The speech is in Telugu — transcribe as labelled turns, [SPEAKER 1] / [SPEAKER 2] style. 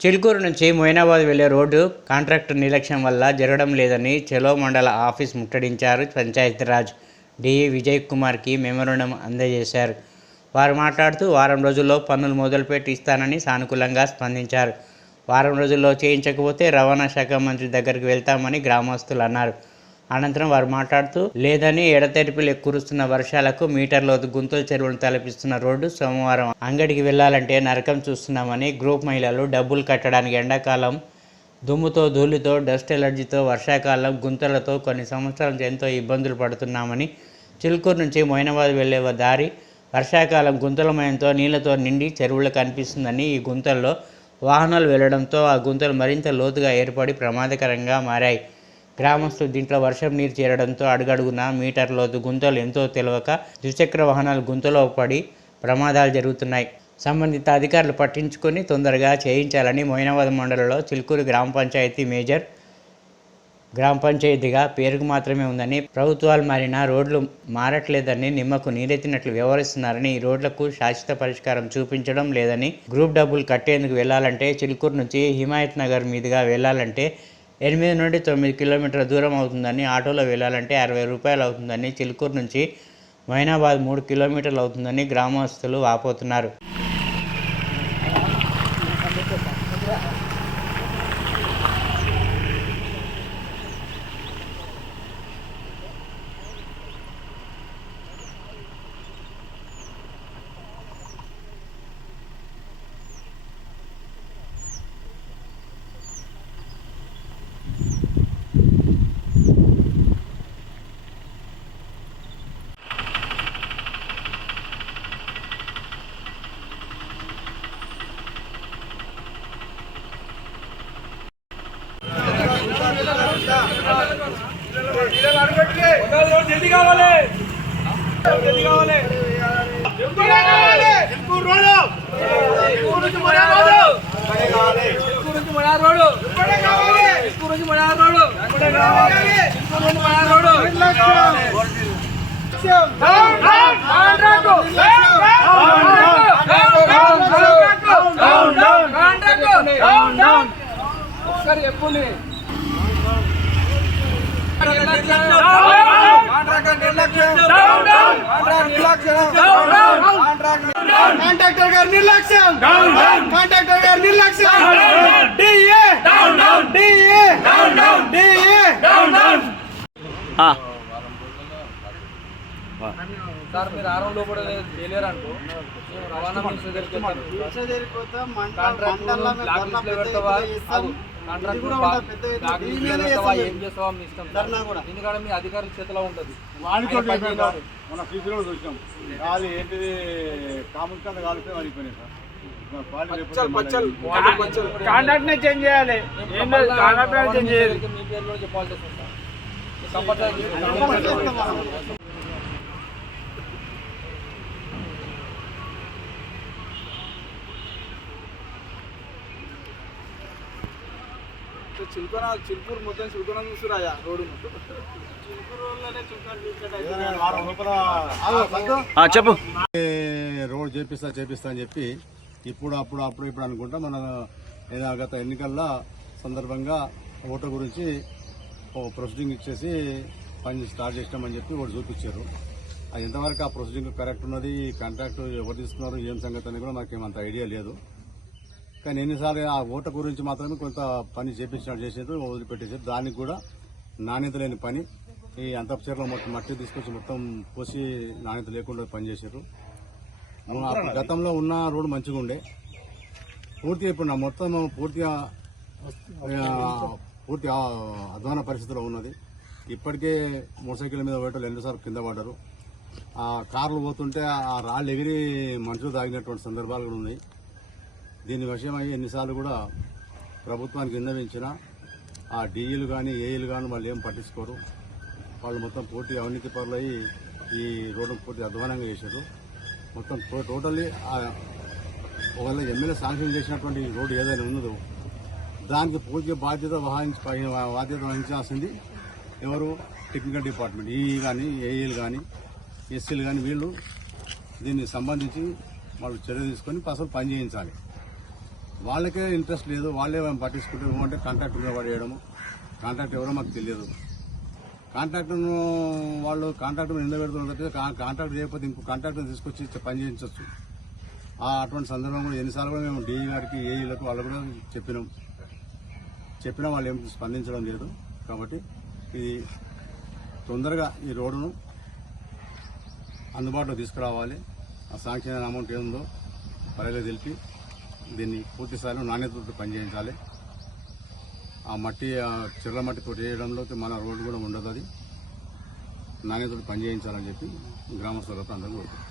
[SPEAKER 1] చిలుకూరు నుంచి మొయినాబాద్ వెళ్ళే రోడ్డు కాంట్రాక్టర్ నిర్లక్ష్యం వల్ల జరగడం లేదని చెలో మండల ఆఫీస్ ముట్టడించారు పంచాయతీరాజ్ డిఈ విజయ్ కుమార్కి మెమోరండం అందజేశారు. వారు మాట్లాడుతూ వారం రోజుల్లో పన్నులు మొదలుపెట్టి ఇస్తానని సానుకూలంగా స్పందించారు. వారం రోజుల్లో చేయించకపోతే రవాణా శాఖ మంత్రి దగ్గరికి వెళ్తామని గ్రామస్తులు అన్నారు. అనంతరం వారు మాట్లాడుతూ లేదని ఎడతెరిపిలు కురుస్తున్న వర్షాలకు మీటర్లో గుంతల చెరువులను తలపిస్తున్న రోడ్డు సోమవారం అంగడికి వెళ్ళాలంటే నరకం చూస్తున్నామని గ్రూప్ మహిళలు డబ్బులు కట్టడానికి ఎండాకాలం దుమ్ముతో ధూళితో డస్ట్ ఎలర్జీతో వర్షాకాలం గుంతలతో కొన్ని సంవత్సరాల నుంచి ఎంతో ఇబ్బందులు పడుతున్నామని చిలుకూరు నుంచి మొయినాబాద్ వెళ్ళే దారి వర్షాకాలం గుంతలమయంతో నీళ్ళతో నిండి చెరువులు కనిపిస్తుందని ఈ గుంతల్లో వాహనాలు వెళ్ళడంతో ఆ గుంతలు మరింత లోతుగా ఏర్పడి ప్రమాదకరంగా మారాయి. గ్రామస్తులు దీంట్లో వర్షం నీరు చేరడంతో అడుగడుగున మీటర్ లోతు గుంతలు ఎంతో తెలియక ద్విచక్ర వాహనాలు గుంతలో పడి ప్రమాదాలు జరుగుతున్నాయి. సంబంధిత అధికారులు పట్టించుకొని తొందరగా చేయించాలని మొయినాబాద్ మండలంలో చిలుకూరు గ్రామ పంచాయతీ మేజర్ గ్రామ పంచాయతీగా పేరుకు మాత్రమే ఉందని ప్రభుత్వాలు మారినా రోడ్లు మారట్లేదని నిమ్మకు నీరెత్తినట్లు వ్యవహరిస్తున్నారని ఈ రోడ్లకు శాశ్వత పరిష్కారం చూపించడం లేదని గ్రూప్ డబ్బులు కట్టేందుకు వెళ్ళాలంటే చిలుకూరు నుంచి హిమాయత్ నగర్ మీదుగా వెళ్ళాలంటే ఎనిమిది నుండి తొమ్మిది కిలోమీటర్ల దూరం అవుతుందని ఆటోలో వెళ్ళాలంటే అరవై రూపాయలు అవుతుందని చిలుకూరు నుంచి మైనాబాద్ మూడు కిలోమీటర్లు అవుతుందని గ్రామస్తులు వాపోతున్నారు.
[SPEAKER 2] జల్దీ కావాలి జల్దీ కావాలి చిలుకూరు రోడ్డు చిలుకూరు నుంచి మనార్ రోడ్డు చిలుకూరు నుంచి మనార్ రోడ్డు చిలుకూరు నుంచి మనార్ రోడ్డు చిలుకూరు నుంచి Manar road down down contract down down contract down down ఒకసారి చెప్పుండి కాంట్రాక్టర్ గారు నిర్లక్ష్యం కాంట్రాక్టర్ గారు నిర్లక్ష్యం డిఏ డిఏ డిఏ సార్ మీరు ఆరం లోపల తెలియరు అనుకో మేము రవాణా మినిస్టర్ దగ్గరికి ఏం చేస్తావా మీ ఇష్టం ఎందుకంటే మీ అధికారుల చేతిలో ఉంటుంది.
[SPEAKER 3] వాడితో. మన ఏంటిది? కామన్ కింద కాలిపోయి వాడిపోయినాయి సార్.
[SPEAKER 4] చేంజ్ చేయాలి. చేంజ్ చేయాలి.
[SPEAKER 2] మీ పేరు కూడా చెప్పాల్సి వస్తుంది చిలుకొన చిలుకూరు మొత్తం చిలుకొన చూస్తురాయా రోడ్డు
[SPEAKER 3] సంతు.
[SPEAKER 4] చెప్పు.
[SPEAKER 3] రోడ్ చేపిస్తా చేపిస్తా అని చెప్పి ఇప్పుడు అప్పుడు అప్పుడు ఇప్పుడు అనుకుంటా మన ఏదో గత ఎన్నికల్లో సందర్భంగా ఓటు గురించి ఒక ప్రొసీడింగ్ ఇచ్చేసి పని స్టార్ట్ చేసినామని చెప్పి ఒకటి చూపించారు. అది ఎంతవరకు ఆ ప్రొసీడింగ్ కరెక్ట్ ఉన్నది కాంట్రాక్ట్ ఎవరు తీసుకున్నారు ఏం సంగతి అని కూడా మాకేమంత ఐడియా లేదు. కానీ ఎన్నిసార్లు ఆ ఓట గురించి మాత్రమే కొంత పని చేపించినట్టు చేసేది వదిలిపెట్టేసేది. దానికి కూడా నాణ్యత లేని పని. ఈ అంతపుచీరలో మొత్తం మట్టి తీసుకొచ్చి మొత్తం పోసి నాణ్యత లేకుండా పనిచేసారు గతంలో ఉన్న రోడ్డు మంచిగా ఉండే. పూర్తిగా ఇప్పుడు నా మొత్తం పూర్తిగా పూర్తి అధ్వాన పరిస్థితిలో ఉన్నది. ఇప్పటికే మోటార్ సైకిల్ మీద పోయేటోళ్ళు ఎన్నోసార్లు కింద పడ్డారు. ఆ కార్లు పోతుంటే ఆ రాళ్ళు ఎగిరి మనుషులు తాగినటువంటి సందర్భాలు కూడా ఉన్నాయి. దీని విషయమై ఎన్నిసార్లు కూడా ప్రభుత్వానికి విన్నవించిన ఆ డీఈలు కానీ ఏఈలు కానీ వాళ్ళు ఏం పట్టించుకోరు. వాళ్ళు మొత్తం పూర్తి అవినీతి పరులయ్యి ఈ రోడ్డు పూర్తి అధ్వానంగా చేశారు. మొత్తం టోటల్లీ ఒకవేళ ఎమ్మెల్యే శాంక్షన్ చేసినటువంటి రోడ్డు ఏదైనా ఉన్నదో దానికి పూర్తి బాధ్యత వహించి బాధ్యత వహించాల్సింది ఎవరు? Technical department. ఈఈ కానీ ఏఈలు కానీ ఎస్సీలు కానీ వీళ్ళు దీనికి సంబంధించి వాళ్ళు చర్య తీసుకొని అసలు పని చేయించాలి. వాళ్ళకే ఇంట్రెస్ట్ లేదు వాళ్ళే మేము పట్టించుకుంటే అంటే కాంట్రాక్ట్ మీద పడేయడము. కాంట్రాక్ట్ ఎవరో మాకు తెలియదు. కాంట్రాక్టర్ను వాళ్ళు కాంట్రాక్ట్ ఎందుకు పెడుతున్నారు కాంట్రాక్ట్ చేయకపోతే ఇంకో కాంట్రాక్టర్ తీసుకొచ్చి పని చేయించవచ్చు ఆ అటువంటి సందర్భం కూడా ఎన్నిసార్లు కూడా మేము డిఈ గారికి ఏఈలకు వాళ్ళు కూడా చెప్పినాం. చెప్పినా వాళ్ళు ఏం స్పందించడం లేదు. కాబట్టి ఇది తొందరగా ఈ రోడ్డును అందుబాటులో తీసుకురావాలి. ఆ శాంక్షన్ అమౌంట్ ఏముందో పర్లేదు తెలిపి దీన్ని పూర్తి స్థాయిలో నాణ్యతతో పనిచేయించాలి. ఆ మట్టి చిర్ర మట్టితో చేయడంలో మన రోడ్డు కూడా ఉండదు అది. నాణ్యతతో పనిచేయించాలని చెప్పి గ్రామస్తులతో అందరూ కోరుకుంటున్నాం